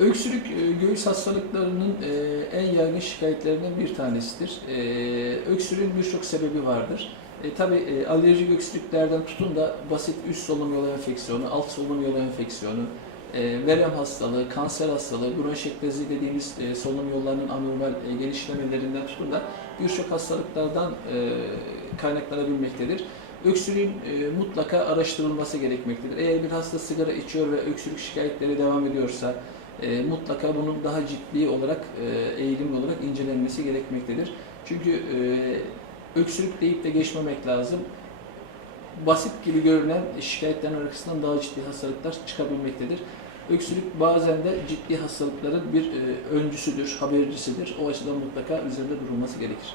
Öksürük göğüs hastalıklarının en yaygın şikayetlerinden bir tanesidir. Öksürüğün birçok sebebi vardır. Tabii alerjik öksürüklerden tutun da basit üst solunum yolu enfeksiyonu, alt solunum yolu enfeksiyonu, verem hastalığı, kanser hastalığı, bronşektazi dediğimiz solunum yollarının anormal genişlemelerinden tutun da birçok hastalıklardan kaynaklanabilmektedir. Öksürüğün mutlaka araştırılması gerekmektedir. Eğer bir hasta sigara içiyor ve öksürük şikayetleri devam ediyorsa mutlaka bunun daha ciddi olarak, eğilimli olarak incelenmesi gerekmektedir. Çünkü öksürük deyip de geçmemek lazım. Basit gibi görünen şikayetlerin arkasından daha ciddi hastalıklar çıkabilmektedir. Öksürük bazen de ciddi hastalıkların bir öncüsüdür, habercisidir. O açıdan mutlaka üzerinde durulması gerekir.